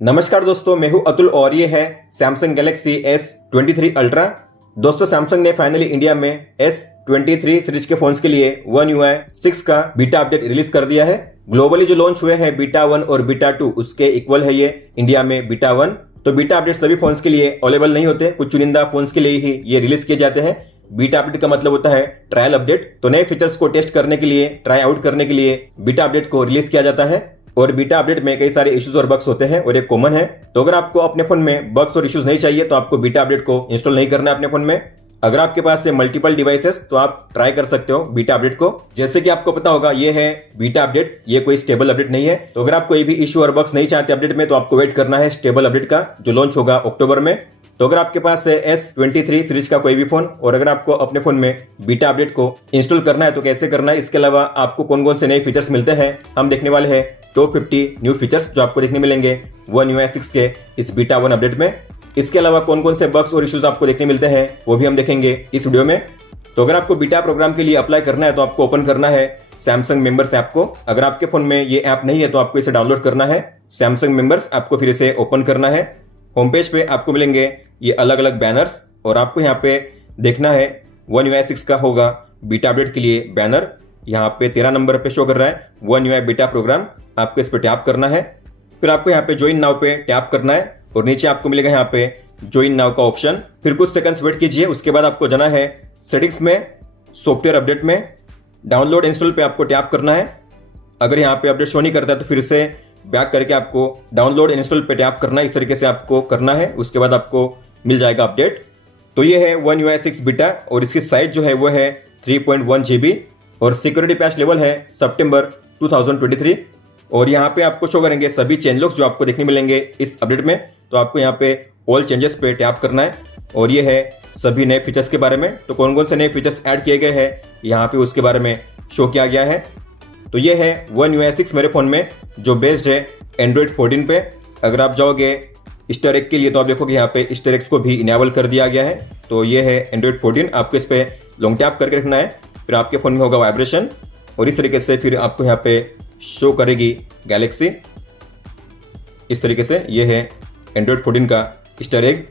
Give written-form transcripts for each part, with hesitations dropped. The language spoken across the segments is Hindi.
नमस्कार दोस्तों, मैं हूं अतुल और ये है सैमसंग गैलेक्सी S23 अल्ट्रा। दोस्तों, सैमसंग ने फाइनली इंडिया में S23 सीरीज के फोन्स के लिए One UI 6 का बीटा अपडेट रिलीज कर दिया है। ग्लोबली जो लॉन्च हुए हैं बीटा 1 और बीटा 2 उसके इक्वल है ये इंडिया में बीटा 1। तो बीटा अपडेट सभी फोन्स के लिए अवेलेबल नहीं होते, कुछ चुनिंदा फोन्स के लिए ही ये रिलीज किए जाते हैं। बीटा अपडेट का मतलब होता है ट्रायल अपडेट। तो नए फीचर्स को टेस्ट करने के लिए, ट्राई आउट करने के लिए बीटा अपडेट को रिलीज किया जाता है। और बीटा अपडेट में कई सारे इश्यूज और बग्स होते हैं और एक कॉमन है। तो अगर आपको अपने फोन में बग्स और इश्यूज नहीं चाहिए तो आपको बीटा अपडेट को इंस्टॉल नहीं करना है अपने फोन में। अगर आपके पास है मल्टीपल डिवाइसेस तो आप ट्राई कर सकते हो बीटा अपडेट को। जैसे कि आपको पता होगा ये है बीटा अपडेट, ये कोई स्टेबल अपडेट नहीं है। तो अगर आप कोई भी इश्यू और बग्स नहीं चाहते अपडेट में तो आपको वेट करना है स्टेबल अपडेट का, जो लॉन्च होगा अक्टूबर में। तो अगर आपके पास है S23 सीरीज का कोई भी फोन और अगर आपको अपने फोन में बीटा अपडेट को इंस्टॉल करना है तो कैसे करना है, इसके अलावा आपको कौन कौन से नए फीचर्स मिलते हैं, हम देखने वाले हैं टॉप 50 न्यू फीचर्स जो आपको देखने मिलेंगे One UI 6 के इस बीटा 1 अपडेट में। इसके अलावा कौन कौन से बग्स और इश्यूज आपको देखने मिलते हैं वो भी हम देखेंगे इस वीडियो में। तो अगर आपको बीटा प्रोग्राम के लिए अप्लाई करना है तो आपको ओपन करना है सैमसंग मेंबर्स ऐप को। अगर आपके फोन में ये ऐप नहीं है तो आपको इसे डाउनलोड करना है। सैमसंग मेंबर्स ऐप को फिर इसे ओपन करना है। होम पेज पे आपको मिलेंगे ये अलग अलग बैनर्स और आपको यहाँ पे देखना है One UI 6 का होगा बीटा अपडेट के लिए बैनर। यहाँ पे 13 नंबर पे शो कर रहा है One UI बीटा प्रोग्राम। आपको इस पे टैप करना है, फिर आपको यहाँ पे ज्वाइन नाउ पे टैप करना है और नीचे आपको मिलेगा यहाँ पे ज्वाइन नाउ का ऑप्शन। फिर कुछ सेकंड्स वेट कीजिए। उसके बाद आपको जाना है सेटिंग्स में, सॉफ्टवेयर अपडेट में, डाउनलोड इंस्टॉल पे आपको टैप करना है। अगर यहाँ पे अपडेट शो नहीं करता है तो फिर से बैक करके आपको डाउनलोड इंस्टॉल पे टैप करना है। इस तरीके से आपको करना है, उसके बाद आपको मिल जाएगा अपडेट। तो ये है One UI 6 बीटा और इसकी साइज जो है वो है 3.1 GB और सिक्योरिटी पैच लेवल है सितंबर 2023। और यहाँ पे आपको शो करेंगे सभी चेंज लॉग्स जो आपको देखने मिलेंगे इस अपडेट में। तो आपको यहाँ पे ऑल चेंजेस पे टैप करना है और ये है सभी नए फीचर्स के बारे में। तो कौन कौन से नए फीचर्स ऐड किए गए हैं यहाँ पे उसके बारे में शो किया गया है। तो ये है One UI 6 मेरे फोन में जो बेस्ड है Android 14 पे। अगर आप जाओगे ईस्टर एग के लिए तो आप देखोगे यहाँ पे ईस्टर एग्स को भी इनेबल कर दिया गया है। तो ये है Android 14, आपको इस पे लॉन्ग टैप करके रखना है, फिर आपके फोन में होगा वाइब्रेशन और इस तरीके से फिर आपको यहाँ पे शो करेगी गैलेक्सी। इस तरीके से ये है Android 14 का ईस्टर एग।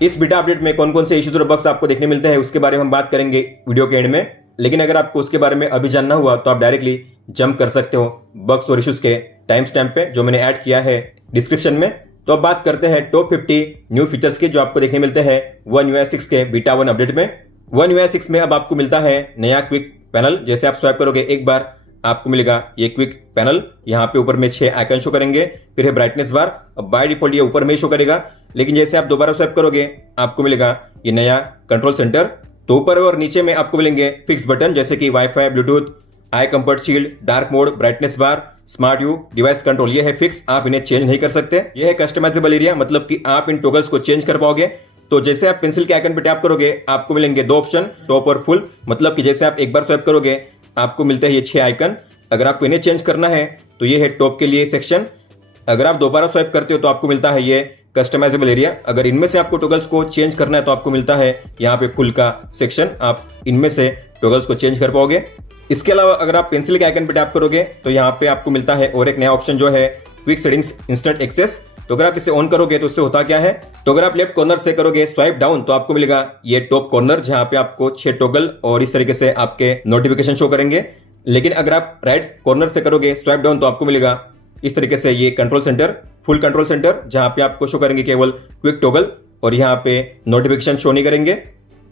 इस बीटा अपडेट में कौन कौन से इश्यूज और बग्स आपको देखने मिलते हैं उसके बारे में हम बात करेंगे वीडियो के एंड में। लेकिन अगर आपको उसके बारे में अभी जानना हुआ तो आप डायरेक्टली जंप कर सकते हो बग्स और इश्यूज के टाइम स्टैम्प पे जो मैंने ऐड किया है डिस्क्रिप्शन में। तो अब बात करते हैं टॉप 50 न्यू फीचर्स की जो आपको देखने मिलते हैं One UI 6 के बीटा 1 अपडेट में। One UI 6 में अब आपको मिलता है नया क्विक पैनल। जैसे आप स्वाइप करोगे एक बार आपको मिलेगा ये क्विक पैनल। यहाँ पे ऊपर में 6 आइकन शो करेंगे, फिर है ब्राइटनेस बार। अब बाय डिफॉल्ट ये ऊपर में ही शो करेगा, लेकिन जैसे आप दोबारा स्वाइप करोगे आपको मिलेगा ये नया कंट्रोल सेंटर। तो ऊपर और नीचे में आपको मिलेंगे फिक्स बटन जैसे कि wifi, bluetooth, eye comfort shield, dark mode, brightness bar, smart view, device control. ये है फिक्स, आप इन्हें चेंज नहीं कर सकते। ये है कस्टमाइजेबल एरिया, मतलब कि आप इन टॉगल्स को चेंज कर पाओगे। तो जैसे आप पेंसिल के आइकन पे टैप करोगे आपको मिलेंगे 2 ऑप्शन, टॉप और फुल। मतलब कि जैसे आप एक बार स्वाइप करोगे आपको मिलते हैं ये 6 आइकन। अगर आपको इन्हें चेंज करना है तो ये है टॉप के लिए सेक्शन। अगर आप दोबारा स्वाइप करते हो तो आपको मिलता है ये कस्टमाइजेबल एरिया। अगर इनमें से आपको टॉगल्स को चेंज करना है तो आपको मिलता है यहाँ पे फुल का सेक्शन, आप इनमें से टॉगल्स को चेंज कर पाओगे। इसके अलावा अगर आप पेंसिल के आइकन पे टैप करोगे तो यहाँ पे आपको मिलता है और एक नया ऑप्शन जो है क्विक सेटिंग्स इंस्टेंट एक्सेस। तो अगर आप इसे ऑन करोगे तो उससे होता क्या है, तो अगर आप लेफ्ट कॉर्नर से करोगे स्वाइप डाउन तो आपको मिलेगा ये टॉप कॉर्नर जहाँ पे आपको 6 टॉगल और इस तरीके से आपके नोटिफिकेशन शो करेंगे। लेकिन अगर आप राइट कॉर्नर से करोगे स्वाइप डाउन तो आपको मिलेगा इस तरीके से ये control centre, full control centre, जहाँ पे आपको शो करेंगे केवल क्विक टॉगल और यहाँ पे नोटिफिकेशन शो नहीं करेंगे।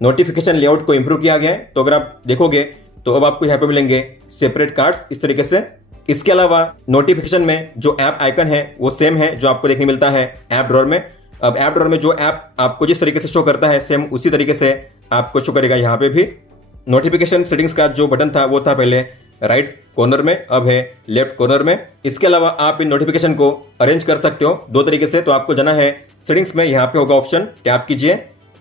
नोटिफिकेशन लेआउट को इंप्रूव किया गया है। तो अगर आप देखोगे तो अब आपको यहाँ पे मिलेंगे सेपरेट कार्ड्स इस तरीके से। इसके अलावा नोटिफिकेशन में जो ऐप आइकन है वो सेम है जो आपको देखने मिलता है ऐप ड्रॉअर में। अब ऐप ड्रॉअर में जो ऐप आपको जिस तरीके से शो करता है सेम उसी तरीके से आपको शो करेगा यहाँ पे भी। नोटिफिकेशन सेटिंग्स का जो बटन था वो था पहले राइट कॉर्नर में, अब है लेफ्ट कॉर्नर में। इसके अलावा आप इन नोटिफिकेशन को अरेंज कर सकते हो 2 तरीके से। तो आपको जाना है सेटिंग्स में, यहाँ पे होगा ऑप्शन, टैप कीजिए,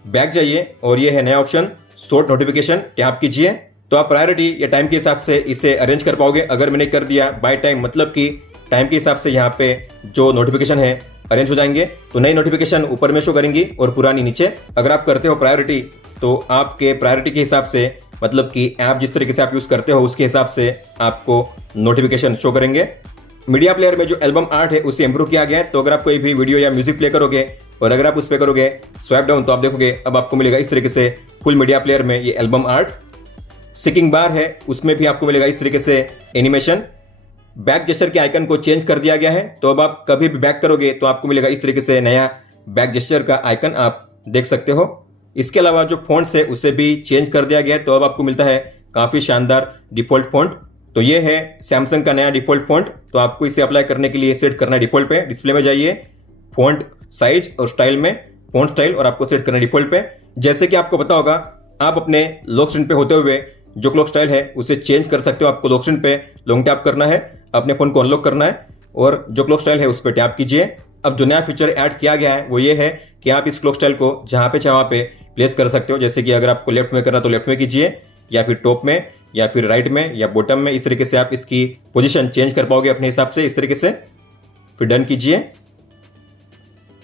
बैक जाइए और ये है नया ऑप्शन सॉर्ट नोटिफिकेशन, टैप कीजिए। तो आप प्रायोरिटी या टाइम के हिसाब से इसे अरेंज कर पाओगे। अगर मैंने कर दिया बाय टाइम, मतलब कि टाइम के हिसाब से यहाँ पे जो नोटिफिकेशन है अरेंज हो जाएंगे। तो नई नोटिफिकेशन ऊपर में शो करेंगी और पुरानी नीचे। अगर आप करते हो प्रायोरिटी तो आपके प्रायोरिटी के हिसाब से, मतलब कि ऐप जिस तरीके से आप यूज करते हो उसके हिसाब से आपको नोटिफिकेशन शो करेंगे। मीडिया प्लेयर में जो एल्बम आर्ट है उसे इंप्रूव किया गया है। तो अगर आप कोई भी वीडियो या म्यूजिक प्ले करोगे और अगर आप उस पर करोगे स्वाइप डाउन, तो आप देखोगे अब आपको मिलेगा इस तरीके से फुल मीडिया प्लेयर में ये एल्बम आर्ट। सिकिंग बार है उसमें भी आपको मिलेगा इस तरीके से एनिमेशन। बैक जेस्चर के आइकन को चेंज कर दिया गया है, तो अब आप कभी भी बैक करोगे तो आपको मिलेगा इस तरीके से नया बैक जेस्चर का आइकन आप देख सकते हो। इसके अलावा जो फॉन्ट्स है उसे भी चेंज कर दिया गया है, तो अब आपको मिलता है काफी शानदार डिफॉल्ट फॉन्ट। तो ये है सैमसंग का नया डिफॉल्ट फॉन्ट। तो आपको इसे अप्लाई करने के लिए सेट करना है डिफॉल्ट पे। डिस्प्ले में जाइए, फॉन्ट साइज और स्टाइल में फॉन्ट स्टाइल, और आपको सेट करना है डिफॉल्ट पे। जैसे कि आपको पता होगा, आप अपने लॉक स्क्रीन पे होते हुए जो क्लॉक स्टाइल है उसे चेंज कर सकते हो। आपको लॉक स्क्रीन पे लॉन्ग टैप करना है, अपने फोन को अनलॉक करना है और जो क्लॉक स्टाइल है उस पर टैप कीजिए। अब जो नया फीचर ऐड किया गया है वो ये है कि आप इस क्लॉक स्टाइल को जहां पे चाहे वहां पे प्लेस कर सकते हो। जैसे कि अगर आपको लेफ्ट में करना तो लेफ्ट में कीजिए, या फिर टॉप में, या फिर राइट में, या बॉटम में। इस तरीके से आप इसकी पोजीशन चेंज कर पाओगे अपने हिसाब से, इस तरीके से। फिर डन कीजिए।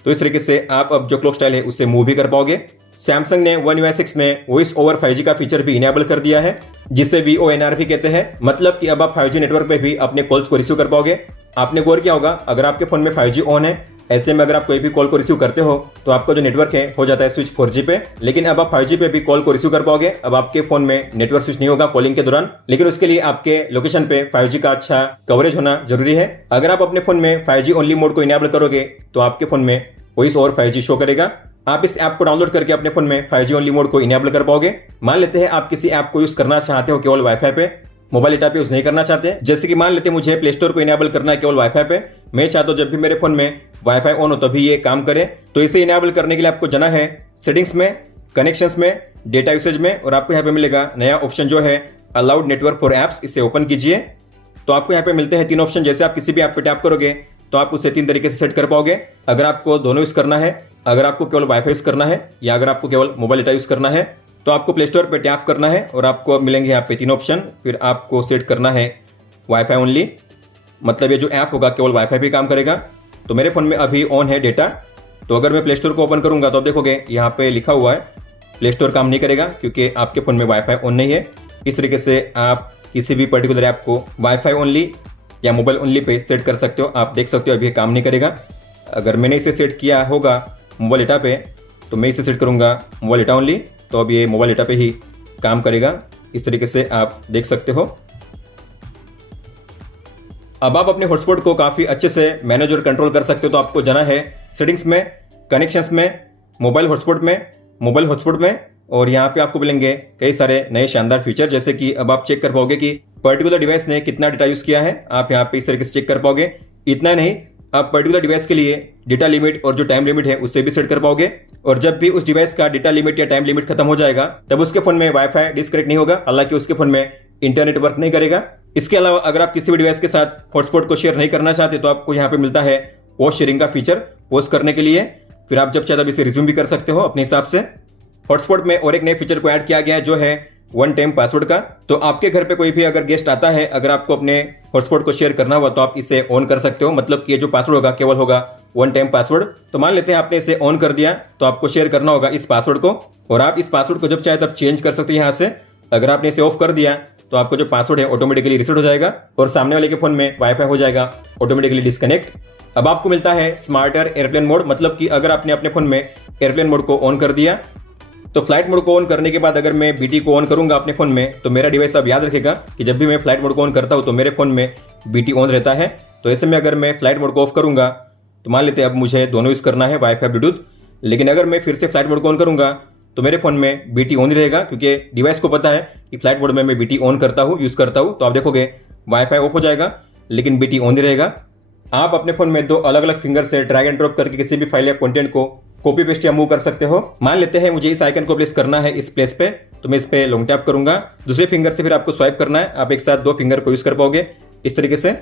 तो इस तरीके से आप अब जो क्लॉक स्टाइल है उससे मूव भी कर पाओगे। सैमसंग ने One UI 6 में वॉइस ओवर 5G का फीचर भी इनेबल कर दिया है, जिसे VoNR भी कहते हैं। मतलब कि अब आप 5G नेटवर्क पे भी अपने कॉल्स को रिसीव कर पाओगे। आपने गौर किया होगा, अगर आपके फोन में 5G ऑन है, ऐसे में अगर आप कोई भी कॉल को रिसीव करते हो तो आपका जो नेटवर्क है हो जाता है स्विच 4G पे। लेकिन अब आप 5G पे भी कॉल को रिसीव कर पाओगे। अब आपके फोन में नेटवर्क स्विच नहीं होगा कॉलिंग के दौरान, लेकिन उसके लिए आपके लोकेशन पे 5G का अच्छा कवरेज होना जरूरी है। अगर आप अपने फोन में 5G ओनली मोड को इनेबल करोगे तो आपके फोन में वॉइस ओवर 5G शो करेगा। आप इस ऐप को डाउनलोड करके अपने फोन में 5G ओनली मोड को इनेबल कर पाओगे। मान लेते हैं आप किसी ऐप को यूज करना चाहते हो केवल वाईफाई पे, मोबाइल डेटा पे यूज नहीं करना चाहते। जैसे कि मान लेते मुझे प्ले स्टोर को इनेबल करना है केवल वाईफाई पे। मैं चाहता हूं जब भी मेरे फोन में वाईफाई ऑन हो तभी ये काम करे। तो इसे इनेबल करने के लिए आपको जाना है सेटिंग्स में, कनेक्शंस में, डेटा यूसेज में, और आपको यहाँ पे मिलेगा नया ऑप्शन जो है अलाउड नेटवर्क फॉर एप्स। इसे ओपन कीजिए। तो आपको यहाँ पे मिलते हैं 3 ऑप्शन। जैसे आप किसी भी ऐप पे टैप करोगे तो आप उसे 3 तरीके से सेट कर पाओगे। अगर आपको दोनों यूज करना है, अगर आपको केवल वाईफाई यूज करना है, या अगर आपको केवल मोबाइल डेटा यूज करना है, तो आपको प्ले स्टोर पे टैप करना है और आपको अब मिलेंगे यहाँ पे 3 ऑप्शन। फिर आपको सेट करना है वाईफाई ओनली, मतलब ये जो ऐप होगा केवल वाईफाई पे काम करेगा। तो मेरे फोन में अभी ऑन है डेटा, तो अगर मैं प्ले स्टोर को ओपन करूंगा तो आप देखोगे यहाँ पे लिखा हुआ है प्ले स्टोर काम नहीं करेगा क्योंकि आपके फोन में वाईफाई ऑन नहीं है। इस तरीके से आप किसी भी पर्टिकुलर ऐप को वाईफाई ओनली या मोबाइल ओनली पे सेट कर सकते हो। आप देख सकते हो अभी ये काम नहीं करेगा। अगर मैंने इसे सेट किया होगा मोबाइल डेटा पे तो मैं इसे सेट करूंगा मोबाइल डेटा ओनली, तो अब ये मोबाइल डेटा पे ही काम करेगा। इस तरीके से आप देख सकते हो। अब आप अपने हॉटस्पॉट को काफी अच्छे से मैनेज और कंट्रोल कर सकते हो। तो आपको जाना है सेटिंग्स में, कनेक्शंस में, मोबाइल हॉटस्पॉट में, और यहाँ पे आपको मिलेंगे कई सारे नए शानदार फीचर। जैसे कि अब आप चेक कर पाओगे कि पर्टिकुलर डिवाइस ने कितना डेटा यूज किया है। आप यहाँ पे इस तरीके से चेक कर पाओगे। इतना नहीं, आप पर्टिकुलर डिवाइस के लिए डेटा लिमिट और जो टाइम लिमिट है उससे भी सेट कर पाओगे। और जब भी उस डिवाइस का डेटा लिमिट या टाइम लिमिट खत्म हो जाएगा तब उसके फोन में वाईफाई डिस्कनेक्ट नहीं होगा, हालांकि उसके फोन में इंटरनेट वर्क नहीं करेगा। इसके अलावा अगर आप किसी भी डिवाइस के साथ हॉटस्पॉट को शेयर नहीं करना चाहते तो आपको यहाँ पे मिलता है पोस्ट शेयरिंग का फीचर, पोस्ट करने के लिए। फिर आप जब चाहे तब इसे रिज्यूम भी कर सकते हो अपने हिसाब से। हॉटस्पॉट में और एक नए फीचर को ऐड किया गया है जो है वन टाइम पासवर्ड का। तो आपके घर पे कोई भी अगर गेस्ट आता है, अगर आपको अपने हॉटस्पॉट को शेयर करना हुआ तो आप इसे ऑन कर सकते हो। मतलब कि ये जो पासवर्ड होगा केवल होगा वन टाइम पासवर्ड। तो मान लेते हैं आपने इसे ऑन कर दिया तो आपको शेयर करना होगा इस पासवर्ड को, और आप इस पासवर्ड को जब चाहे तब चेंज कर सकते हो यहाँ से। अगर आपने इसे ऑफ कर दिया तो आपको जो पासवर्ड है ऑटोमेटिकली रिसेट हो जाएगा और सामने वाले के फोन में वाईफाई हो जाएगा ऑटोमेटिकली डिस्कनेक्ट। अब आपको मिलता है स्मार्टर एयरप्लेन मोड। मतलब कि अगर आपने अपने फोन में एयरप्लेन मोड को ऑन कर दिया तो फ्लाइट मोड को ऑन करने के बाद अगर मैं बीटी को ऑन करूंगा अपने फोन में तो मेरा डिवाइस अब याद रखेगा कि जब भी मैं फ्लाइट मोड को ऑन करता हूं तो मेरे फोन में बीटी ऑन रहता है। तो ऐसे में अगर मैं फ्लाइट मोड को ऑफ करूंगा तो मान लेते हैं अब मुझे दोनों यूज करना है, वाईफाई ब्लूटूथ। लेकिन अगर मैं फिर से फ्लाइट मोड को ऑन करूंगा तो मेरे फोन में बीटी ऑन रहेगा क्योंकि डिवाइस को पता है कि फ्लाइट मोड में मैं बीटी ऑन करता हूँ, यूज करता हूँ। तो आप देखोगे वाईफाई ऑफ हो जाएगा लेकिन बीटी ऑन ही रहेगा। आप अपने फोन में 2 अलग अलग फिंगर से ड्रैग एंड ड्रॉप करके किसी भी फाइल या कंटेंट को कॉपी पेस्ट या मूव कर सकते हो। मान लेते हैं मुझे इस आइकन को प्लेस करना है इस प्लेस पे, तो मैं इस पे लॉन्ग टैप करूंगा। दूसरे फिंगर से फिर आपको स्वाइप करना है। आप एक साथ 2 फिंगर को यूज कर पाओगे इस तरीके से।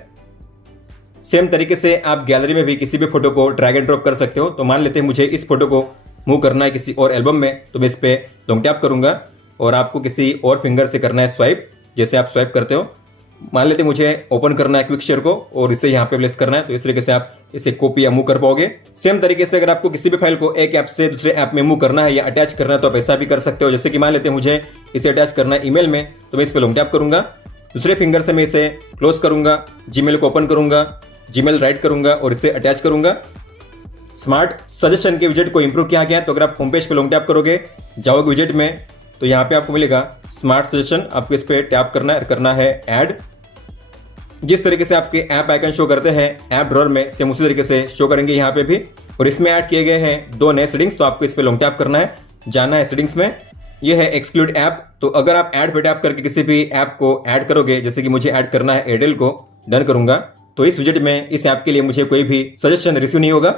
सेम तरीके से आप गैलरी में भी किसी भी फोटो को ड्रैग एंड ड्रॉप कर सकते हो। तो मान लेते हैं मुझे इस फोटो को मूव करना है किसी और एल्बम में, तो मैं इस पे लॉन्ग टैप करूंगा और आपको किसी और फिंगर से करना है स्वाइप, जैसे आप स्वाइप करते हो। मान लेते मुझे ओपन करना है क्विक शेयर को और इसे यहाँ पे प्लेस करना है, तो इस तरीके से आप इसे कॉपी या मूव कर पाओगे। सेम तरीके से अगर आपको किसी भी फाइल को एक ऐप से दूसरे ऐप में मूव करना है या अटैच करना है तो आप ऐसा भी कर सकते हो। जैसे कि मान लेते मुझे इसे अटैच करना है ईमेल में, तो मैं इस पे लॉन्ग टैप करूंगा। दूसरे फिंगर से मैं इसे क्लोज करूंगा, जीमेल को ओपन करूंगा, जीमेल राइट करूंगा और इसे अटैच करूंगा। स्मार्ट सजेशन के विजेट को इंप्रूव किया गया है। तो अगर आप होम पेज पे लॉन्ग टैप करोगे, जाओगे विजेट में, तो यहाँ पे आपको मिलेगा स्मार्ट सजेशन। आपको इस पे टैप करना है ऐड। जिस तरीके से आपके ऐप आइकन शो करते हैं ऐप ड्रॉअर में, सेम उसी तरीके से शो करेंगे यहाँ पे भी। और इसमें ऐड किए गए हैं 2 नए सेटिंग्स। तो आपको इस पे लॉन्ग टैप करना है, जाना है सेटिंग्स में। ये है एक्सक्लूड ऐप। तो अगर आप ऐड पे टैप करके किसी भी ऐप को ऐड करोगे, जैसे कि मुझे ऐड करना है एयरटेल को, डन करूंगा, तो इस विजेट में इस ऐप के लिए मुझे कोई भी सजेशन रिसीव नहीं होगा।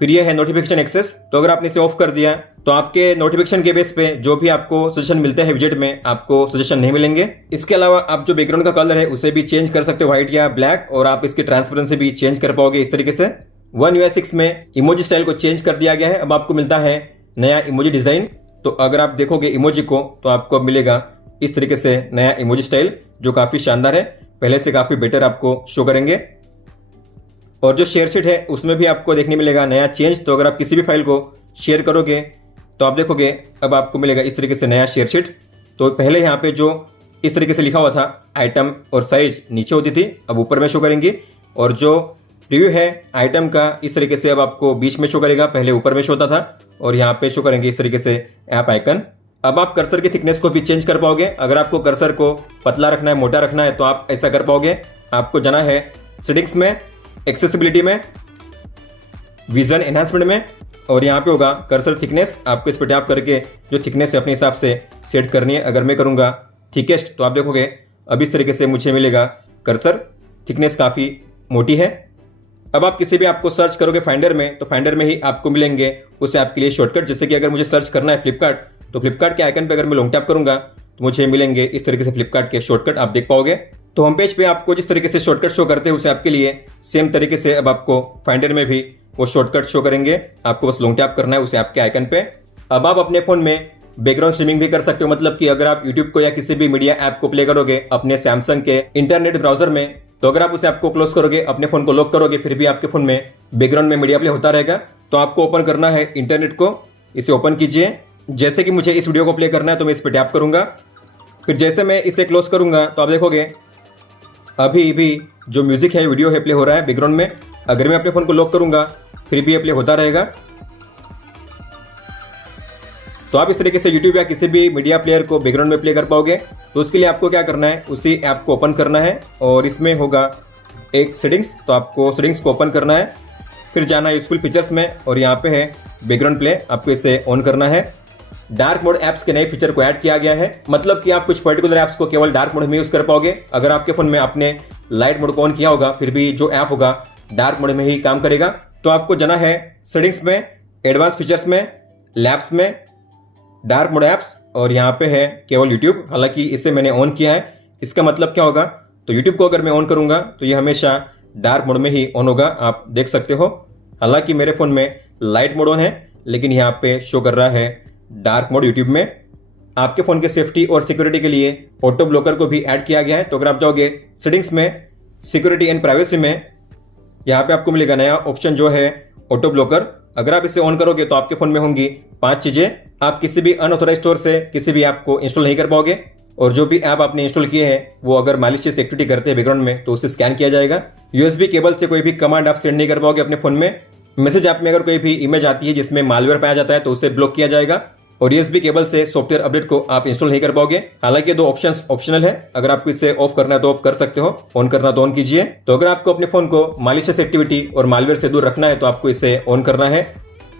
फिर ये है नोटिफिकेशन एक्सेस। तो अगर आपने इसे ऑफ कर दिया तो आपके नोटिफिकेशन के बेस पे जो भी आपको सजेशन मिलते हैं विजेट में, आपको सजेशन नहीं मिलेंगे। इसके अलावा आप जो बैकग्राउंड का कलर है उसे भी चेंज कर सकते हो, व्हाइट या ब्लैक, और आप इसकी ट्रांसपेरेंसी भी चेंज कर पाओगे इस तरीके से। One UI 6 में इमोजी स्टाइल को चेंज कर दिया गया है। अब आपको मिलता है नया इमोजी डिजाइन। तो अगर आप देखोगे इमोजी को, तो आपको अब मिलेगा इस तरीके से नया इमोजी स्टाइल, जो काफी शानदार है, पहले से काफी बेटर आपको शो करेंगे। और जो शेयर शीट है उसमें भी आपको देखने मिलेगा नया चेंज। तो अगर आप किसी भी फाइल को शेयर करोगे तो आप देखोगे अब आपको मिलेगा इस तरीके से नया शेयर शीट। तो पहले यहाँ पे जो इस तरीके से लिखा हुआ था आइटम और साइज नीचे होती थी, अब ऊपर में शो करेंगी। और जो रिव्यू है आइटम का, इस तरीके से अब आपको बीच में शो करेगा, पहले ऊपर में शो होता था, और यहाँ पे शो करेंगे इस तरीके से ऐप आइकन। अब आप कर्सर की थिकनेस को भी चेंज कर पाओगे। अगर आपको कर्सर को पतला रखना है, मोटा रखना है, तो आप ऐसा कर पाओगे। आपको जाना है सेटिंग्स में, एक्सेसिबिलिटी में, विजन एनहांसमेंट में, और यहाँ पे होगा कर्सर थिकनेस। आपको इस पर टैप करके जो थिकनेस है अपने हिसाब से सेट करनी है। अगर मैं करूँगा थिकेस्ट, तो आप देखोगे अब इस तरीके से मुझे मिलेगा कर्सर थिकनेस काफ़ी मोटी है। अब आप किसी भी ऐप को सर्च करोगे फाइंडर में, तो फाइंडर में ही आपको मिलेंगे उस ऐप के लिए शॉर्टकट। जैसे कि अगर मुझे सर्च करना है फ्लिपकार्ट, तो फ्लिपकार्ट के आइकन पे अगर मैं लॉन्ग टैप करूंगा तो मुझे मिलेंगे इस तरीके से फ्लिपकार्ट के शॉर्टकट, आप देख पाओगे। तो होम पेज पे आपको जिस तरीके से शॉर्टकट शो करते हैं उस ऐप के लिए, सेम तरीके से अब आपको फाइंडर में भी वो शॉर्टकट शो करेंगे। आपको बस लॉन्ग टैप करना है उस ऐप के आइकन पे। अब आप अपने फोन में बैकग्राउंड स्ट्रीमिंग भी कर सकते हो। मतलब कि अगर आप यूट्यूब को या किसी भी मीडिया ऐप को प्ले करोगे अपने सैमसंग के इंटरनेट ब्राउजर में, तो अगर आप उस ऐप को क्लोज करोगे, अपने फोन को लॉक करोगे, फिर भी आपके फोन में बैकग्राउंड में मीडिया प्ले होता रहेगा। तो आपको ओपन करना है इंटरनेट को, इसे ओपन कीजिए। जैसे कि मुझे इस वीडियो को प्ले करना है तो मैं इस पर टैप करूंगा। फिर जैसे मैं इसे क्लोज करूंगा तो आप देखोगे अभी भी जो म्यूजिक है, वीडियो है, प्ले हो रहा है बैकग्राउंड में। अगर मैं अपने फोन को लॉक करूंगा फिर भी ये प्ले होता रहेगा। तो आप इस तरीके से यूट्यूब या किसी भी मीडिया प्लेयर को बैकग्राउंड में प्ले कर पाओगे। तो उसके लिए आपको क्या करना है, उसी ऐप को ओपन करना है और इसमें होगा एक सेटिंग्स। तो आपको सेटिंग्स को ओपन करना है, फिर जाना है यूजफुल फीचर्स में, और यहाँ पे है बैकग्राउंड प्ले, आपको इसे ऑन करना है। डार्क मोड ऐप्स के नए फीचर को ऐड किया गया है। मतलब कि आप कुछ पर्टिकुलर ऐप्स को केवल डार्क मोड में यूज कर पाओगे। अगर आपके फोन में आपने लाइट मोड को ऑन किया होगा, फिर भी जो ऐप होगा डार्क मोड में ही काम करेगा। तो आपको जाना है सेटिंग्स में, एडवांस फीचर्स में, लैब्स में, डार्क मोड ऐप्स, और यहाँ पे है केवल यूट्यूब। हालांकि इसे मैंने ऑन किया है। इसका मतलब क्या होगा, तो यूट्यूब को अगर मैं ऑन करूंगा तो ये हमेशा डार्क मोड में ही ऑन होगा, आप देख सकते हो। हालांकि मेरे फोन में लाइट मोड ऑन है, लेकिन यहाँ पे शो कर रहा है डार्क मोड यूट्यूब में। आपके फोन के सेफ्टी और सिक्योरिटी के लिए ऑटो ब्लॉकर को भी ऐड किया गया है। तो अगर आप जाओगे सेटिंग्स में, सिक्योरिटी एंड प्राइवेसी में, यहाँ पे आपको मिलेगा नया ऑप्शन जो है ऑटो ब्लॉकर। अगर आप इसे ऑन करोगे तो आपके फोन में होंगी 5 चीजें। आप किसी भी अनऑथोराइज स्टोर से किसी भी ऐप को इंस्टॉल नहीं कर पाओगे, और जो भी ऐप आपने इंस्टॉल किए हैं वो अगर मालिशियस एक्टिविटी करते हैं बैकग्राउंड में तो उसे स्कैन किया जाएगा। यूएसबी केबल से कोई भी कमांड आप सेंड नहीं कर पाओगे अपने फोन में। मैसेज ऐप में अगर कोई भी इमेज आती है जिसमें मालवेयर पाया जाता है तो उसे ब्लॉक किया जाएगा। और यूएसबी केबल से सॉफ्टवेयर अपडेट को आप इंस्टॉल नहीं कर पाओगे। हालांकि 2 ऑप्शंस ऑप्शनल है, अगर आपको इसे ऑफ करना है तो ऑफ कर सकते हो, ऑन करना तो ऑन कीजिए। तो अगर आपको अपने फोन को मालिशियस एक्टिविटी और मालवेयर से दूर रखना है तो आपको इसे ऑन करना है।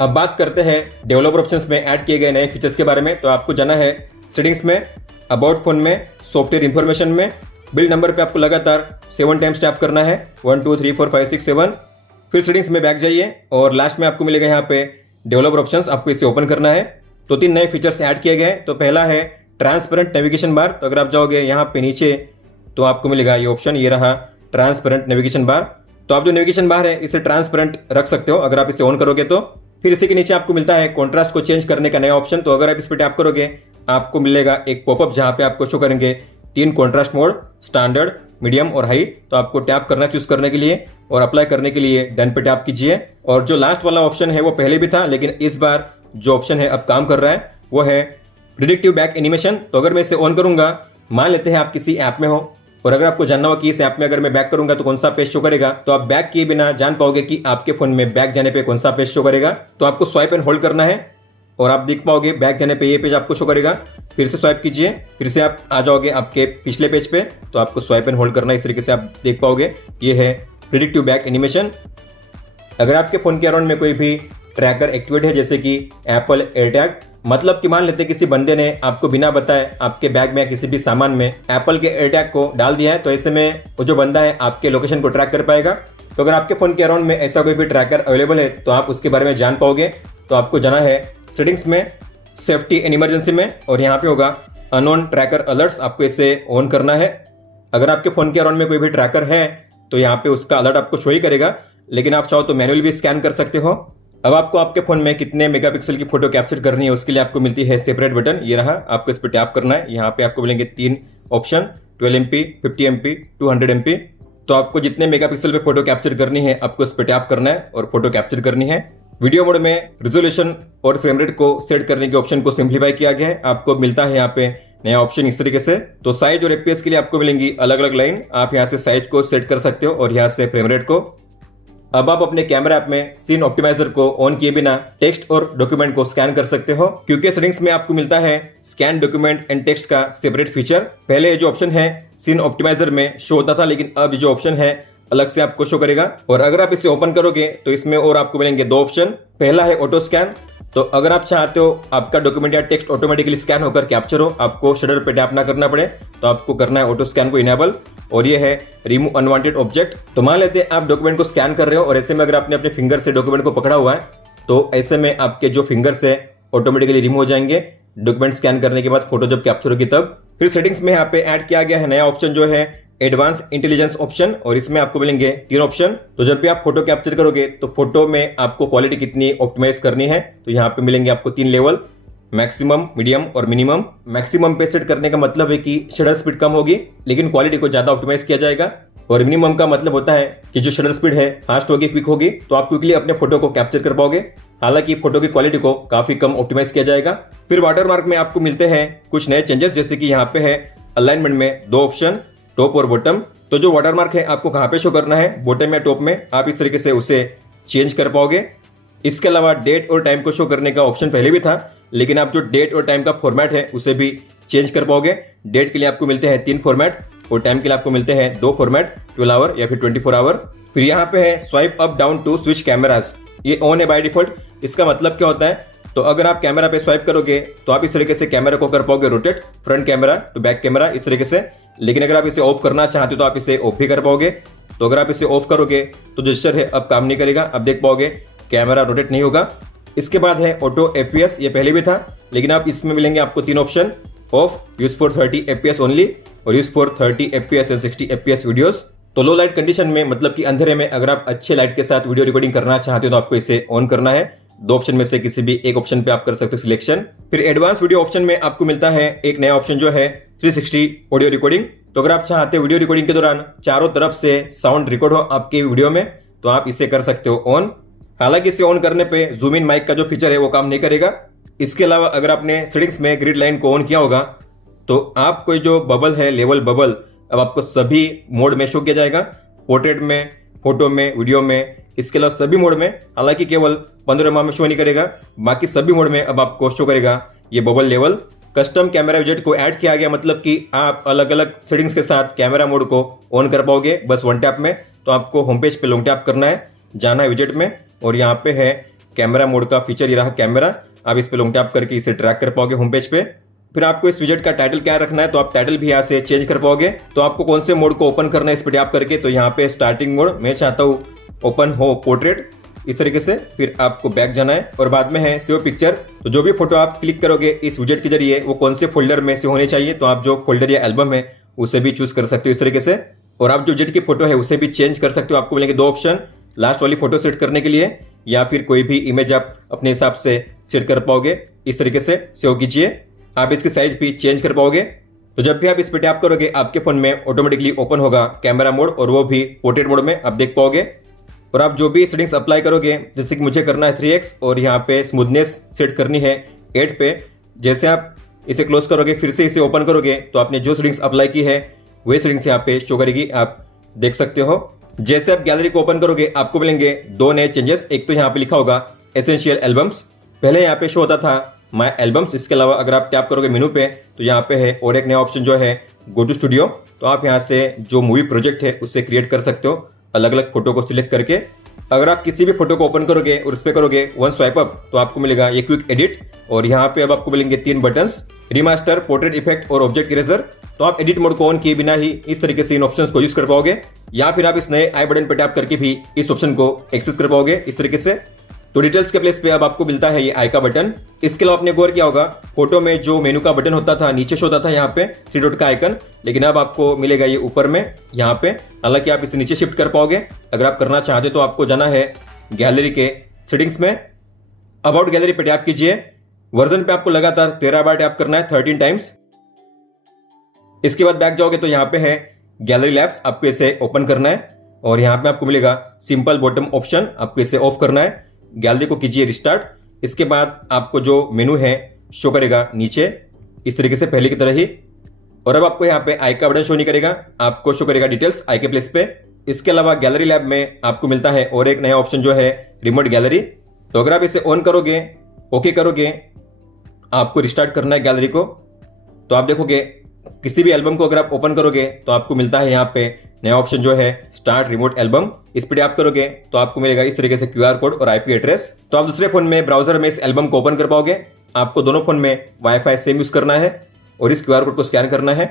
अब बात करते हैं डेवलपर ऑप्शंस में ऐड किए गए नए फीचर्स के बारे में। तो आपको जाना है सेटिंग्स में, अबाउट फोन में, सॉफ्टवेयर इंफॉर्मेशन में, बिल्ड नंबर पे आपको लगातार 7 टाइम्स टैप करना है, 1 2 3 4 5 6 7। फिर सेटिंग्स में बैक जाइए और लास्ट में आपको मिलेगा यहाँ पे डेवलपर ऑप्शंस, आपको इसे ओपन करना है। तो 3 नए फीचर्स ऐड किए गए हैं। तो पहला है ट्रांसपेरेंट नेविगेशन बार। तो अगर आप जाओगे यहाँ पे नीचे तो आपको मिलेगा ये ऑप्शन, ये रहा ट्रांसपेरेंट नेविगेशन बार। तो आप जो नेविगेशन बार है इसे ट्रांसपेरेंट रख सकते हो अगर आप इसे ऑन करोगे तो। फिर इसी के नीचे आपको मिलता है कॉन्ट्रास्ट को चेंज करने का नया ऑप्शन। तो अगर आप इस पर टैप करोगे आपको मिलेगा एक पॉपअप जहां पे आपको शो करेंगे 3 कॉन्ट्रास्ट मोड, स्टैंडर्ड, मीडियम और हाई। तो आपको टैप करना चूज करने के लिए और अप्लाई करने के लिए डन पे टैप कीजिए। और जो लास्ट वाला ऑप्शन है वो पहले भी था, लेकिन इस बार जो ऑप्शन है अब काम कर रहा है वो है प्रिडिक्टिव बैक एनिमेशन। तो अगर मैं इसे ऑन करूंगा, मान लेते हैं आप किसी ऐप में हो और अगर आपको जानना हो कि इस ऐप में अगर मैं बैक करूंगा तो कौन सा पेज शो करेगा, तो आप बैक किए बिना जान पाओगे कि आपके फोन में बैक जाने पे कौन सा पेज शो करेगा। तो आपको स्वाइप एंड होल्ड करना है और आप देख पाओगे बैक जाने पे ये पेज आपको शो करेगा। फिर से स्वाइप कीजिए, फिर से आप आ जाओगे आपके पिछले पेज पे, तो आपको स्वाइप एंड होल्ड करना है। इस तरीके से आप देख पाओगे ये है प्रिडिक्टिव बैक एनिमेशन। अगर आपके फोन के अराउंड में कोई भी ट्रैकर एक्टिवेट है जैसे कि एप्पल एयरटैग, मतलब कि मान लेते किसी बंदे ने आपको बिना बताए आपके बैग में किसी भी सामान में एप्पल के एयरटैग को डाल दिया है, तो ऐसे में वो जो बंदा है आपके लोकेशन को ट्रैक कर पाएगा। तो अगर आपके फोन के अराउंड में ऐसा कोई भी ट्रैकर अवेलेबल है तो आप उसके बारे में जान पाओगे। तो आपको जाना है सेटिंग्स में, सेफ्टी एंड इमरजेंसी में, और यहाँ पे होगा अननोन ट्रैकर अलर्ट्स, आपको इसे ऑन करना है। अगर आपके फोन के अराउंड में कोई भी ट्रैकर है तो यहाँ पे उसका अलर्ट आपको शो ही करेगा, लेकिन आप चाहो तो मैनुअली भी स्कैन कर सकते हो। अब आपको आपके फोन में कितने मेगापिक्सल की फोटो कैप्चर करनी है उसके लिए आपको मिलती है सेपरेट बटन, ये रहा। आपको इस पर टैप करना है। यहाँ पे आपको मिलेंगे 3 ऑप्शन, 12 MP, 50 MP, 200 MP। तो आपको जितने मेगापिक्सल पे फोटो कैप्चर करनी है आपको इस पर टैप करना है और फोटो कैप्चर करनी है। वीडियो मोड में रिजोल्यूशन और फ्रेम रेट को सेट करने के ऑप्शन को सिंप्लीफाई किया गया है। आपको मिलता है यहाँ पे नया ऑप्शन इस तरीके से। तो साइज और FPS के लिए आपको मिलेंगी अलग अलग लाइन, आप यहाँ से साइज को सेट कर सकते हो और यहाँ से फ्रेम रेट को। अब आप अपने कैमरा ऐप में सीन ऑप्टिमाइजर को ऑन किए बिना टेक्स्ट और डॉक्यूमेंट को स्कैन कर सकते हो, क्योंकि सेटिंग्स में आपको मिलता है स्कैन डॉक्यूमेंट एंड टेक्स्ट का सेपरेट फीचर। पहले ये जो ऑप्शन है सीन ऑप्टिमाइजर में शो होता था, लेकिन अब जो ऑप्शन है अलग से आपको शो करेगा। और अगर आप इसे ओपन करोगे तो इसमें और आपको मिलेंगे 2 ऑप्शन। पहला है ऑटो स्कैन, तो अगर आप चाहते हो आपका डॉक्यूमेंट या टेक्स्ट ऑटोमेटिकली स्कैन होकर कैप्चर हो, आपको शटर पे टैप ना करना पड़े, तो आपको करना है ऑटो स्कैन को इनेबल। और ये है रिमूव अनवांटेड ऑब्जेक्ट। तो मान लेते हैं आप डॉक्यूमेंट को स्कैन कर रहे हो और ऐसे में अगर आपने अपने फिंगर से डॉक्यूमेंट को पकड़ा हुआ है तो ऐसे में आपके जो फिंगर्स है ऑटोमेटिकली रिमूव हो जाएंगे डॉक्यूमेंट स्कैन करने के बाद, फोटो जब कैप्चर होगी तब। फिर सेटिंग्स में यहाँ पे ऐड किया गया है नया ऑप्शन जो है एडवांस इंटेलिजेंस ऑप्शन, और इसमें आपको मिलेंगे 3 ऑप्शन। तो जब भी आप फोटो कैप्चर करोगे तो फोटो में आपको क्वालिटी कितनी ऑप्टिमाइज करनी है, तो यहाँ पे मिलेंगे आपको 3 लेवल, मैक्सिमम, मीडियम और मिनिमम। मैक्सिमम पे सेट करने का मतलब है कि शटर स्पीड कम होगी लेकिन क्वालिटी को ज्यादा ऑप्टिमाइज किया जाएगा, और मिनिमम का मतलब होता है कि जो शटर स्पीड है फास्ट होगी, क्विक होगी, तो आप क्विकली अपने फोटो को कैप्चर कर पाओगे। हालांकि फोटो की क्वालिटी को काफी कम ऑप्टिमाइज किया जाएगा। फिर वाटरमार्क में आपको मिलते हैं कुछ नए चेंजेस, जैसे कि यहाँ पे है अलाइनमेंट में 2 ऑप्शन, टॉप और बॉटम। तो जो वाटरमार्क है आपको कहाँ पे शो करना है, बॉटम या टॉप में, आप इस तरीके से उसे चेंज कर पाओगे। इसके अलावा डेट और टाइम को शो करने का ऑप्शन पहले भी था, लेकिन आप जो डेट और टाइम का फॉर्मेट है उसे भी चेंज कर पाओगे। डेट के लिए आपको मिलते हैं 3 फॉर्मेट और टाइम के लिए आपको मिलते हैं 2 फॉर्मेट, 12 आवर या फिर 24 आवर। फिर यहाँ पे है swipe up down to switch cameras, ये ऑन है बाय डिफॉल्ट। इसका मतलब क्या होता है, तो अगर आप कैमरा पे स्वाइप करोगे तो आप इस तरीके से कैमरा को कर पाओगे rotate, front camera to back camera इस तरीके से। लेकिन अगर आप इसे ऑफ करना चाहते हो तो आप इसे ऑफ भी कर पाओगे। तो अगर आप इसे ऑफ करोगे तो जेस्चर है अब काम नहीं करेगा, अब देख पाओगे कैमरा रोटेट नहीं होगा। इसके बाद है ऑटो FPS, ये पहले भी था लेकिन आप इसमें मिलेंगे आपको 3 option, off, use for 30 FPS only और use for 30 FPS and 60 FPS videos. तो लो लाइट कंडीशन में, मतलब कि अंधेरे में अगर आप अच्छे लाइट के साथ वीडियो रिकॉर्डिंग करना चाहते हो तो आपको इसे ऑन करना है। 2 ऑप्शन में से किसी भी एक ऑप्शन पे आप कर सकते हो सिलेक्शन। फिर एडवांस वीडियो ऑप्शन में आपको मिलता है एक नया ऑप्शन जो है 360 ऑडियो रिकॉर्डिंग। तो अगर आप चाहते हो वीडियो रिकॉर्डिंग के दौरान चारों तरफ से साउंड रिकॉर्ड हो आपके वीडियो में, तो आप इसे कर सकते हो ऑन। हालांकि इसे ऑन करने पे जूम इन माइक का जो फीचर है वो काम नहीं करेगा। इसके अलावा अगर आपने सेटिंग्स में ग्रिड लाइन को ऑन किया होगा तो आपको जो बबल है, लेवल बबल, अब आपको सभी मोड में शो किया जाएगा, पोर्ट्रेट में, फोटो में, वीडियो में, इसके अलावा सभी मोड में। हालांकि केवल 15 में शो नहीं करेगा, बाकी सभी मोड में अब आपको शो करेगा ये बबल लेवल। कस्टम कैमरा विजेट को ऐड किया गया, मतलब कि आप अलग अलग सेटिंग्स के साथ कैमरा मोड को ऑन कर पाओगे बस 1 टैप में। तो आपको होम पेज पे लॉन्ग टैप करना है, जाना है विजेट में, और यहाँ पे है कैमरा मोड का फीचर, ये रहा कैमरा। आप इस पे लॉन्ग टैप करके इसे ट्रैक कर पाओगे होम पेज पे। फिर आपको इस विजेट का टाइटल क्या रखना है, तो आप टाइटल भी यहाँ से चेंज कर पाओगे। तो आपको कौन से मोड को ओपन करना है इस पे टैप करके, तो यहाँ पे स्टार्टिंग मोड मैं चाहता हूँ ओपन हो पोर्ट्रेट इस तरीके से। फिर आपको बैक जाना है और बाद में है सेव पिक्चर। तो जो भी फोटो आप क्लिक करोगे इस विजेट के जरिए वो कौन से फोल्डर में से होने चाहिए, तो आप जो फोल्डर या एल्बम है उसे भी चूज कर सकते हो इस तरीके से। और आप जो विजेट की फोटो है उसे भी चेंज कर सकते हो। आपको मिलेंगे 2 ऑप्शन, लास्ट वाली फोटो सेट करने के लिए या फिर कोई भी इमेज आप अपने हिसाब से सेट कर पाओगे। इस तरीके से सेव कीजिए, आप इसकी साइज भी चेंज कर पाओगे। तो जब भी आप इस पे टैप करोगे आपके फोन में ऑटोमेटिकली ओपन होगा कैमरा मोड, और वो भी पोर्ट्रेट मोड में आप देख पाओगे। और आप जो भी सेटिंग्स अप्लाई करोगे, जैसे कि मुझे करना है 3x और यहाँ पे स्मूथनेस सेट करनी है 8 पे, जैसे आप इसे क्लोज करोगे फिर से इसे ओपन करोगे तो आपने जो सेटिंग्स अप्लाई की है वही सेटिंग्स यहाँ पे शो करेगी, आप देख सकते हो। जैसे आप गैलरी को ओपन करोगे आपको मिलेंगे दो नए चेंजेस। एक तो यहाँ पे लिखा होगा एसेंशियल एल्बम्स, पहले यहाँ पे शो होता था माय एल्बम्स। इसके अलावा अगर आप टैप करोगे मेनू पे तो यहाँ पे है और एक नया ऑप्शन जो है गो टू स्टूडियो। तो आप यहाँ से जो मूवी प्रोजेक्ट है उससे क्रिएट कर सकते हो अलग अलग फोटो को सिलेक्ट करके। अगर आप किसी भी फोटो को ओपन करोगे और उस पर करोगे वन स्वाइप अप तो आपको मिलेगा ये क्विक एडिट, और यहाँ पे अब आपको मिलेंगे 3 बटन्स, रिमास्टर, पोर्ट्रेट इफेक्ट और ऑब्जेक्ट इरेजर। तो आप एडिट मोड को ऑन किए बिना ही इस तरीके से इन ऑप्शंस को यूज कर पाओगे, या फिर आप इस नए आई बटन पर टैप करके भी इस ऑप्शन को एक्सेस कर पाओगे इस तरीके से। तो डिटेल्स के प्लेस पे अब आपको मिलता है ये आई का बटन। इसके अलावा आपने गौर किया होगा फोटो में जो मेनू का बटन होता था नीचे शो होता था यहाँ पे 3 डॉट का आइकन, लेकिन अब आपको मिलेगा ये ऊपर में यहाँ पे। हालांकि आप इसे नीचे शिफ्ट कर पाओगे, अगर आप करना चाहते तो आपको जाना है गैलरी के सेटिंग्स में, अबाउट गैलरी पे टैप कीजिए। वर्जन पे आपको लगातार 13 बार टैप करना है, 13 टाइम्स। इसके बाद बैक जाओगे तो यहाँ पे है गैलरी लैब्स, आपको इसे ओपन करना है और यहाँ पे आपको मिलेगा सिंपल बॉटम ऑप्शन, आपको इसे ऑफ करना है। गैलरी को कीजिए रिस्टार्ट। इसके बाद आपको जो मेनू है शो करेगा नीचे इस तरीके से पहले की तरह ही, और अब आपको यहाँ पे आई का बटन शो नहीं करेगा, आपको शो करेगा डिटेल्स आई के प्लेस पे। इसके अलावा गैलरी लैब में आपको मिलता है और एक नया ऑप्शन जो है रिमोट गैलरी। तो अगर आप इसे ऑन करोगे, ओके करोगे, आपको रिस्टार्ट करना है गैलरी को, तो आप देखोगे किसी भी एल्बम को अगर आप ओपन करोगे तो आपको मिलता है यहाँ पे नया ऑप्शन जो है स्टार्ट रिमोट एल्बम। इस पर टैप करोगे तो आपको मिलेगा इस तरीके से क्यूआर कोड और आईपी एड्रेस। तो आप दूसरे फोन में ब्राउजर में इस एल्बम को ओपन कर पाओगे। आपको दोनों फोन में वाईफाई सेम यूज करना है और इस क्यूआर कोड को स्कैन करना है।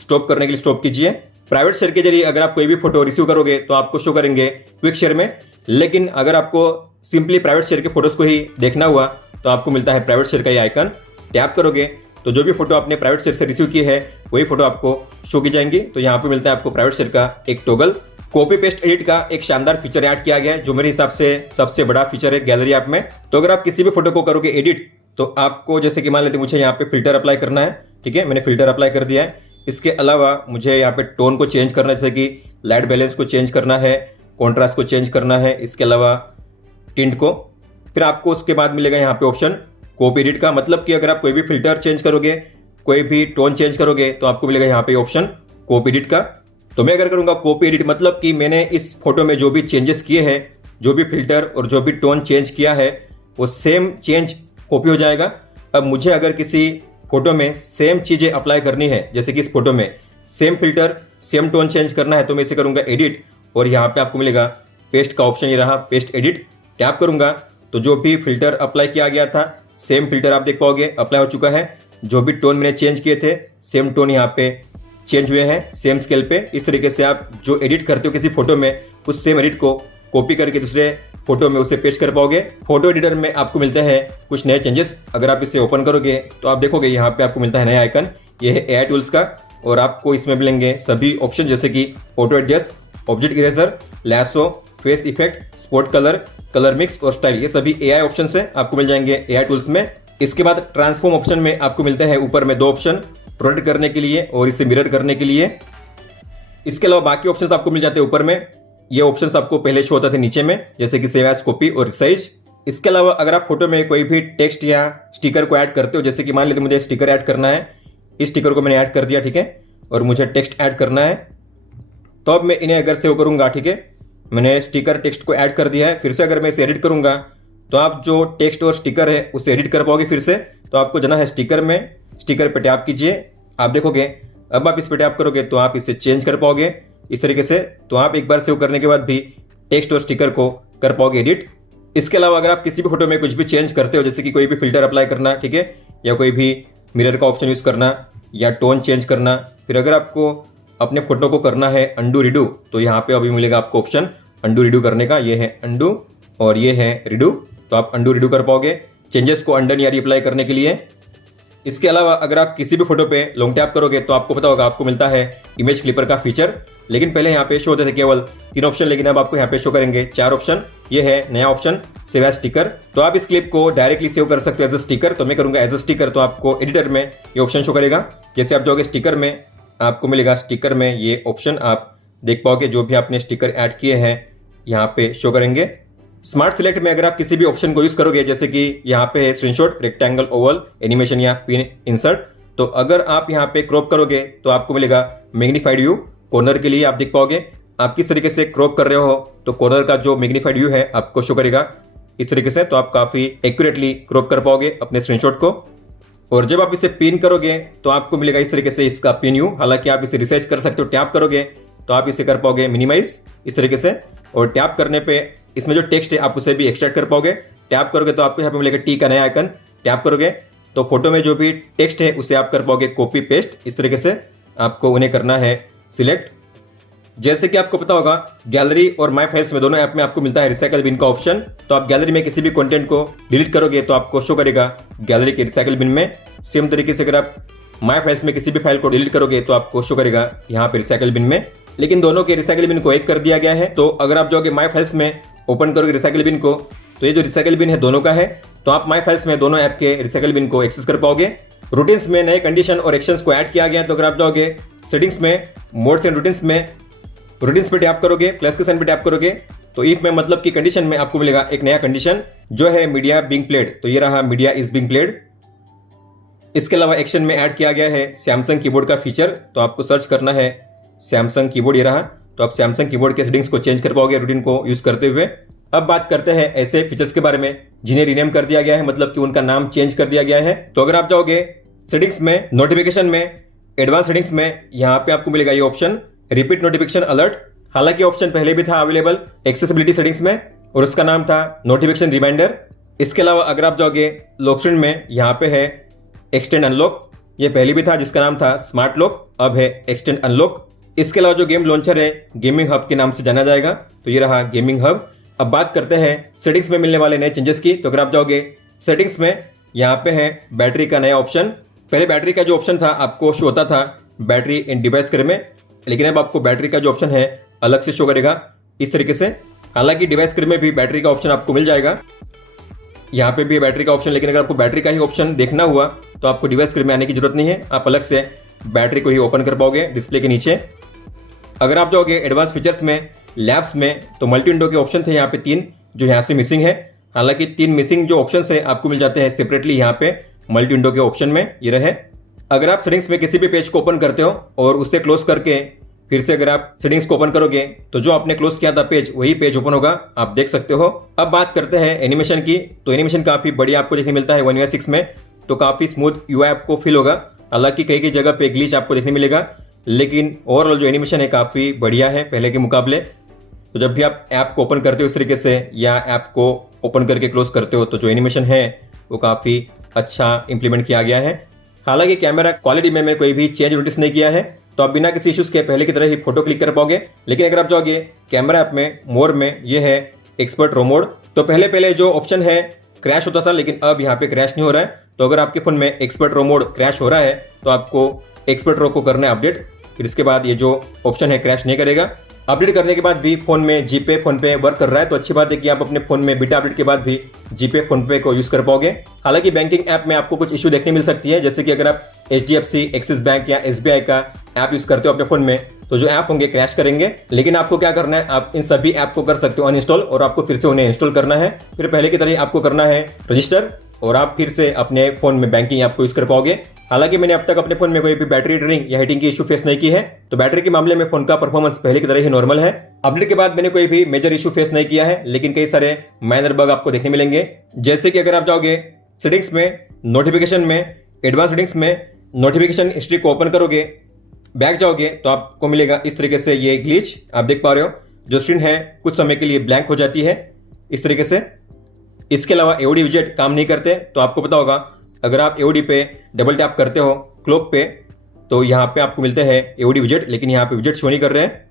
स्टॉप करने के लिए स्टॉप कीजिए। प्राइवेट शेयर के जरिए अगर आप कोई भी फोटो रिसीव करोगे तो आपको शो करेंगे क्विक शेयर में, लेकिन अगर आपको सिंपली प्राइवेट शेयर के फोटोज को ही देखना हुआ तो आपको मिलता है प्राइवेट शेयर का ये आइकन। टैप करोगे तो जो भी फोटो आपने प्राइवेट शेयर से रिसीव की है वही फोटो आपको शो की जाएंगी। तो यहाँ पे मिलता है आपको प्राइवेट शेयर का एक टॉगल। कॉपी पेस्ट एडिट का एक शानदार फीचर ऐड किया गया है जो मेरे हिसाब से सबसे बड़ा फीचर है गैलरी ऐप में। तो अगर आप किसी भी फोटो को करोगे एडिट तो आपको जैसे कि मान लेते मुझे यहाँ पे फिल्टर अप्लाई करना है, ठीक है, मैंने फिल्टर अप्लाई कर दिया है। इसके अलावा मुझे यहाँ पे टोन को चेंज करना है, जैसे कि लाइट बैलेंस को चेंज करना है, कॉन्ट्रास्ट को चेंज करना है, इसके अलावा टिंट को। फिर आपको उसके बाद मिलेगा यहाँ पे ऑप्शन कॉपी एडिट का, मतलब कि अगर आप कोई भी फिल्टर चेंज करोगे, कोई भी टोन चेंज करोगे तो आपको मिलेगा यहाँ पे ऑप्शन कॉपी एडिट का। तो मैं अगर करूँगा कॉपी एडिट, मतलब कि मैंने इस फोटो में जो भी चेंजेस किए हैं, जो भी फिल्टर और जो भी टोन चेंज किया है वो सेम चेंज कॉपी हो जाएगा। अब मुझे अगर किसी फोटो में सेम चीज़ें अप्लाई करनी है, जैसे कि इस फोटो में same filter same tone change करना है, तो मैं इसे करूँगा एडिट और यहाँ पे आपको मिलेगा पेस्ट का ऑप्शन, ये रहा पेस्ट एडिट। टैप करूँगा तो जो भी फिल्टर अप्लाई किया गया था सेम फिल्टर आप देख पाओगे अप्लाई हो चुका है। जो भी टोन मैंने चेंज किए थे सेम टोन यहाँ पे चेंज हुए हैं सेम स्केल पे। इस तरीके से आप जो एडिट करते हो किसी फोटो में उस सेम एडिट को कॉपी करके दूसरे फोटो में उसे पेस्ट कर पाओगे। फोटो एडिटर में आपको मिलते हैं कुछ नए चेंजेस। अगर आप इसे ओपन करोगे तो आप देखोगे यहाँ पे आपको मिलता है नया आइकन, ये है एआई टूल्स का, और आपको इसमें मिलेंगे सभी ऑप्शन जैसे कि auto adjust, object eraser, lasso, face effect, spot colour, colour mix और स्टाइल। ये सभी एआई ऑप्शन है, आपको मिल जाएंगे एआई टूल्स में। इसके बाद ट्रांसफॉर्म ऑप्शन में आपको मिलते हैं ऊपर में 2 ऑप्शन, रोटेट करने के लिए और इसे मिरर करने के लिए। इसके अलावा बाकी ऑप्शंस आपको मिल जाते हैं ऊपर में। ये ऑप्शंस आपको पहले शो होते थे नीचे में, जैसे कि सेव एज, कॉपी और रिसाइज। इसके अलावा अगर आप फोटो में कोई भी टेक्स्ट या स्टिकर को ऐड करते हो, जैसे कि मान लीजिए मुझे स्टिकर ऐड करना है, इस स्टिकर को मैंने ऐड कर दिया, ठीक है, और मुझे टेक्स्ट ऐड करना है, तो अब मैं इन्हें अगर सेव करूंगा, ठीक है, मैंने स्टिकर टेक्स्ट को ऐड कर दिया है। फिर से अगर मैं इसे एडिट करूंगा तो आप जो टेक्स्ट और स्टिकर है उसे एडिट कर पाओगे फिर से। तो आपको जाना है स्टिकर में, स्टिकर पे टैप कीजिए, आप देखोगे अब आप इस पे टैप करोगे तो आप इसे चेंज कर पाओगे इस तरीके से। तो आप एक बार सेव करने के बाद भी टेक्स्ट और स्टिकर को कर पाओगे एडिट। इसके अलावा अगर आप किसी भी फोटो में कुछ भी चेंज करते हो, जैसे कि कोई भी फिल्टर अप्लाई करना, ठीक है, या कोई भी मिरर का ऑप्शन यूज करना या टोन चेंज करना, फिर अगर आपको अपने फोटो को करना है अंडू रिडू, तो यहाँ पे अभी मिलेगा आपको ऑप्शन अंडू रिडू करने का। ये है अंडू और ये है रिडू, तो आप अंडू रिडू कर पाओगे चेंजेस को अंडन या रीअप्लाई करने के लिए। इसके अलावा अगर आप किसी भी फोटो पे लॉन्ग टैप करोगे तो आपको पता होगा आपको मिलता है इमेज क्लिपर का फीचर, लेकिन पहले यहाँ पे शो होते थे केवल 3 ऑप्शन, लेकिन अब आपको यहाँ पे शो करेंगे 4 ऑप्शन। ये है नया ऑप्शन सेव एज स्टिकर, तो आप इस क्लिप को डायरेक्टली सेव कर सकते हो एज अ स्टिकर। तो मैं करूंगा एज अ स्टिकर, तो आपको एडिटर में ये ऑप्शन शो करेगा। जैसे आप जाओगे स्टिकर में, आपको मिलेगा स्टिकर में ये ऑप्शन, आप देख पाओगे जो भी आपने स्टिकर ऐड किए हैं यहाँ पे शो करेंगे। स्मार्ट सिलेक्ट में अगर आप किसी भी ऑप्शन को यूज करोगे, जैसे कि यहाँ पे है स्क्रीनशॉट, रेक्टेंगल, ओवल, एनिमेशन या पिन इंसर्ट, तो अगर आप यहाँ पे क्रॉप करोगे तो आपको मिलेगा मैग्नीफाइड व्यू कॉर्नर के लिए आप देख पाओगे। आप किस तरीके से क्रॉप कर रहे हो तो कॉर्नर का जो मैग्नीफाइड व्यू है आपको शो करेगा इस तरीके से, तो आप काफी एक्यूरेटली क्रॉप कर पाओगे अपने स्क्रीनशॉट को। और जब आप इसे पिन करोगे तो आपको मिलेगा इस तरीके से इसका पिन व्यू। हालांकि आप इसे रिसर्च कर सकते हो, टैप करोगे तो आप इसे कर पाओगे मिनिमाइज इस तरीके से, और टैप करने पे इसमें जो टेक्स्ट है आप उसे भी एक्सट्रैक्ट कर पाओगे। टैप करोगे तो आपको यहाँ पे मिलेगा टी का नया आइकन, टैप करोगे तो फोटो में जो भी टेक्स्ट है उसे आप कर पाओगे कॉपी पेस्ट। इस तरीके से आपको उन्हें करना है सिलेक्ट। जैसे कि आपको पता होगा गैलरी और माय फाइल्स में दोनों ऐप में आपको मिलता है रिसाइकल बिन का ऑप्शन। तो आप गैलरी में किसी भी कंटेंट को डिलीट करोगे तो आपको शो करेगा गैलरी के रिसाइकल बिन में। सेम तरीके से अगर आप माय फाइल्स में किसी भी फाइल को डिलीट करोगे तो आपको शो करेगा यहाँ पे रिसाइकल बिन में। लेकिन दोनों के रिसाइकल बिन को एक कर दिया गया है। तो अगर आप जाओगे माय फाइल्स में ओपन करोगे रिसाइकल बिन को तो ये जो रिसाइकल बिन है दोनों का है। तो आप माय फाइल्स में दोनों ऐप के रिसाइकल बिन को एक्सेस कर पाओगे। रूटीन्स में नए कंडीशन और एक्शंस को ऐड किया गया है। तो अगर आप जाओगे सेटिंग्स में मोड्स एंड रूटीन्स में रूटीन्स पे टैप करोगे, प्लस के साइन पे टैप करोगे तो इफ में मतलब की कंडीशन में आपको मिलेगा एक नया कंडीशन जो है मीडिया बीइंग प्लेड। तो ये रहा मीडिया इज बीइंग प्लेड। इसके अलावा एक्शन में ऐड किया गया है सैमसंग कीबोर्ड का फीचर। तो आपको सर्च करना है सैमसंग कीबोर्ड, ये रहा। तो आप सैमसंग कीबोर्ड के सेटिंग्स को चेंज कर पाओगे रूटीन को यूज करते हुए। अब बात करते हैं ऐसे फीचर्स के बारे में जिन्हें रीनेम कर दिया गया है, मतलब कि उनका नाम चेंज कर दिया गया है। तो अगर आप जाओगे सेटिंग्स में, नोटिफिकेशन में, एडवांस सेटिंग्स में, यहाँ पे आपको मिलेगा ये ऑप्शन रिपीट नोटिफिकेशन अलर्ट। हालांकि ऑप्शन पहले भी था अवेलेबल एक्सेसिबिलिटी सेटिंग्स में और उसका नाम था नोटिफिकेशन रिमाइंडर। इसके अलावा अगर आप जाओगे लॉक स्क्रीन में, यहाँ पे है एक्सटेंड अनलॉक। ये पहले भी था जिसका नाम था स्मार्ट लॉक, अब है एक्सटेंड अनलॉक। इसके अलावा जो गेम लॉन्चर है गेमिंग हब के नाम से जाना जाएगा। तो ये रहा गेमिंग हब। अब बात करते हैं सेटिंग्स में मिलने वाले नए चेंजेस की। तो अगर आप जाओगे सेटिंग्स में, यहाँ पे है बैटरी का नया ऑप्शन। पहले बैटरी का जो ऑप्शन था आपको शो होता था बैटरी इन डिवाइस स्क्रीन में, लेकिन अब आपको बैटरी का जो ऑप्शन है अलग से शो करेगा इस तरीके से। हालांकि डिवाइस स्क्रीन में भी बैटरी का ऑप्शन आपको मिल जाएगा, यहाँ पे भी बैटरी का ऑप्शन, लेकिन अगर आपको बैटरी का ही ऑप्शन देखना हुआ तो आपको डिवाइस स्क्रीन में आने की जरूरत नहीं है, आप अलग से बैटरी को ही ओपन कर पाओगे डिस्प्ले के नीचे। अगर आप जाओगे एडवांस फीचर्स में, लैब्स में, तो मल्टी विंडो के ऑप्शन थे यहाँ पे 3 जो यहाँ से मिसिंग है। हालांकि 3 मिसिंग जो ऑप्शन है आपको मिल जाते हैं सेपरेटली यहाँ पे मल्टी विंडो के ऑप्शन में, ये रहे। अगर आप सेटिंग्स में किसी भी पेज को ओपन करते हो और उससे क्लोज करके फिर से अगर आप सेटिंग्स को ओपन करोगे तो जो आपने क्लोज किया था पेज वही पेज ओपन होगा, आप देख सकते हो। अब बात करते हैं एनिमेशन की। तो एनिमेशन काफी बढ़िया आपको देखने मिलता है One UI 6 में। तो काफी स्मूथ UI आपको फील होगा। हालांकि कई कई जगह पे ग्लिच आपको देखने मिलेगा, लेकिन ओवरऑल जो एनिमेशन है काफी बढ़िया है पहले के मुकाबले। तो जब भी आप ऐप को ओपन करते हो इस तरीके से या ऐप को ओपन करके क्लोज करते हो तो जो एनिमेशन है वो काफी अच्छा इंप्लीमेंट किया गया है। हालांकि कैमरा क्वालिटी में मैंने कोई भी चेंज नोटिस नहीं किया है, तो आप बिना किसी इश्यूज के पहले की तरह ही फोटो क्लिक कर पाओगे। लेकिन अगर आप जाओगे कैमरा ऐप में मोर में, ये है एक्सपर्ट रो मोड। तो पहले जो ऑप्शन है क्रैश होता था, लेकिन अब यहाँ पे क्रैश नहीं हो रहा है। तो अगर आपके फोन में एक्सपर्ट रो मोड क्रैश हो रहा है तो आपको एक्सपर्ट रो को करना है अपडेट, फिर इसके बाद ये जो ऑप्शन है क्रैश नहीं करेगा। अपडेट करने के बाद भी फोन में जीपे फोन पे वर्क कर रहा है, तो अच्छी बात है कि आप अपने फोन में बीटा अपडेट के बाद भी जीपे फोन पे को यूज कर पाओगे। हालांकि बैंकिंग ऐप में आपको कुछ इशू देखने मिल सकती है, जैसे कि अगर आप HDFC, एक्सिस बैंक या SBI का ऐप यूज करते हो अपने फोन में तो जो ऐप होंगे क्रैश करेंगे। लेकिन आपको क्या करना है, आप इन सभी ऐप को कर सकते हो अनइंस्टॉल और आपको फिर से उन्हें इंस्टॉल करना है। फिर पहले की तरह आपको करना है रजिस्टर और आप फिर से अपने फोन में बैंकिंग ऐप को यूज कर पाओगे। हालांकि मैंने अब तक अपने फोन में कोई भी बैटरी ड्रेनिंग या हीटिंग की इशू फेस नहीं की है, तो बैटरी के मामले में फोन का परफॉर्मेंस पहले की तरह ही नॉर्मल है। अपडेट के बाद मैंने कोई भी मेजर इशू फेस नहीं किया है, लेकिन कई सारे माइनर बग आपको देखने मिलेंगे। जैसे कि अगर आप जाओगे सेटिंग्स में, नोटिफिकेशन में, एडवांस सेटिंग्स में, नोटिफिकेशन हिस्ट्री को ओपन करोगे, बैक जाओगे तो आपको मिलेगा इस तरीके से ये ग्लिच आप देख पा रहे हो। जो स्क्रीन है कुछ समय के लिए ब्लैंक हो जाती है इस तरीके से। इसके अलावा AOD विजेट काम नहीं करते। तो आपको पता होगा अगर आप AOD पे डबल टैप करते हो क्लॉक पे तो यहाँ पे आपको मिलते हैं AOD विजेट, लेकिन यहाँ पे विजेट शो नहीं कर रहे हैं।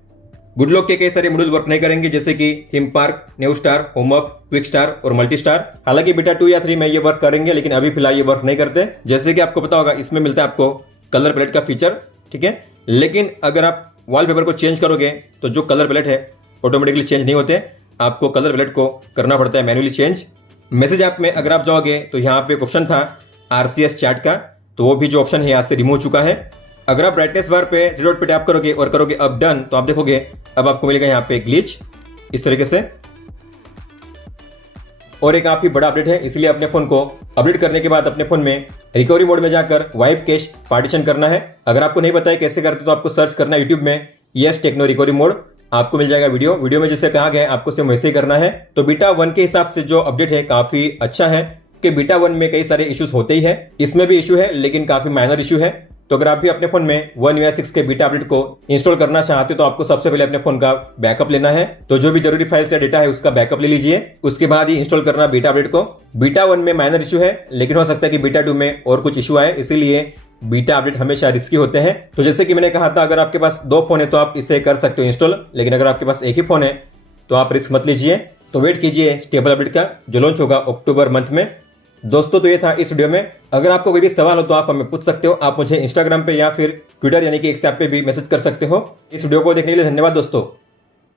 गुड लॉक के कई सारे मॉड्यूल वर्क नहीं करेंगे, जैसे कि theme park, new star, home up, quick star और मल्टी स्टार। हालांकि बीटा 2 या 3 में ये वर्क करेंगे, लेकिन अभी फिलहाल ये वर्क नहीं करते। जैसे कि आपको पता होगा इसमें मिलता है आपको कलर पैलेट का फीचर, ठीक है। लेकिन अगर आप वॉलपेपर को चेंज करोगे तो जो कलर पैलेट है ऑटोमेटिकली चेंज नहीं होते, आपको कलर पैलेट को करना पड़ता है मैन्युअली चेंज। मैसेज ऐप में अगर आप जाओगे तो यहाँ पे एक ऑप्शन था RCS चैट का, तो वो भी जो ऑप्शन है यहाँ से रिमूव चुका है। अगर आप ब्राइटनेस बार पे थ्री डॉट पे टैप करोगे और करोगे अब डन, तो आप देखोगे अब आपको मिलेगा यहाँ पे ग्लिच इस तरीके से। और एक काफी बड़ा अपडेट है, इसलिए अपने फोन को अपडेट करने के बाद अपने फोन में रिकवरी मोड में जाकर वाइप कैश पार्टीशन करना है। अगर आपको नहीं पता है कैसे करते तो आपको सर्च करना है यूट्यूब में यस टेक्नो रिकवरी मोड, आपको मिल जाएगा वीडियो में जैसे कहा गया है आपको सिर्फ वैसे ही करना है। तो बीटा 1 के हिसाब से जो अपडेट है काफी अच्छा है कि बीटा 1 में कई सारे इश्यूज होते ही है, इसमें भी इशू है लेकिन काफी माइनर इशू है। तो अगर आप भी अपने फोन में One UI 6 के बीटा अपडेट को इंस्टॉल करना चाहते हो तो आपको सबसे पहले अपने फोन का बैकअप लेना है। तो जो भी जरूरी फाइल्स या डेटा है उसका बैकअप ले लीजिए, उसके बाद ही इंस्टॉल करना बीटा अपडेट को। बीटा 1 में माइनर इशू है लेकिन हो सकता है कि बीटा 2 में और कुछ इशू आए, इसीलिए बीटा अपडेट हमेशा रिस्की होते हैं। तो जैसे कि मैंने कहा था, अगर आपके पास 2 फोन है तो आप इसे कर सकते हो इंस्टॉल, लेकिन अगर आपके पास एक ही फोन है तो आप रिस्क मत लीजिए। तो वेट कीजिए स्टेबल अपडेट का जो लॉन्च होगा अक्टूबर मंथ में। दोस्तों तो ये था इस वीडियो में। अगर आपको कोई भी सवाल हो तो आप हमें पूछ सकते हो। आप मुझे इंस्टाग्राम पे या फिर ट्विटर यानी कि एक्स ऐप पे भी मैसेज कर सकते हो। इस वीडियो को देखने के लिए धन्यवाद दोस्तों।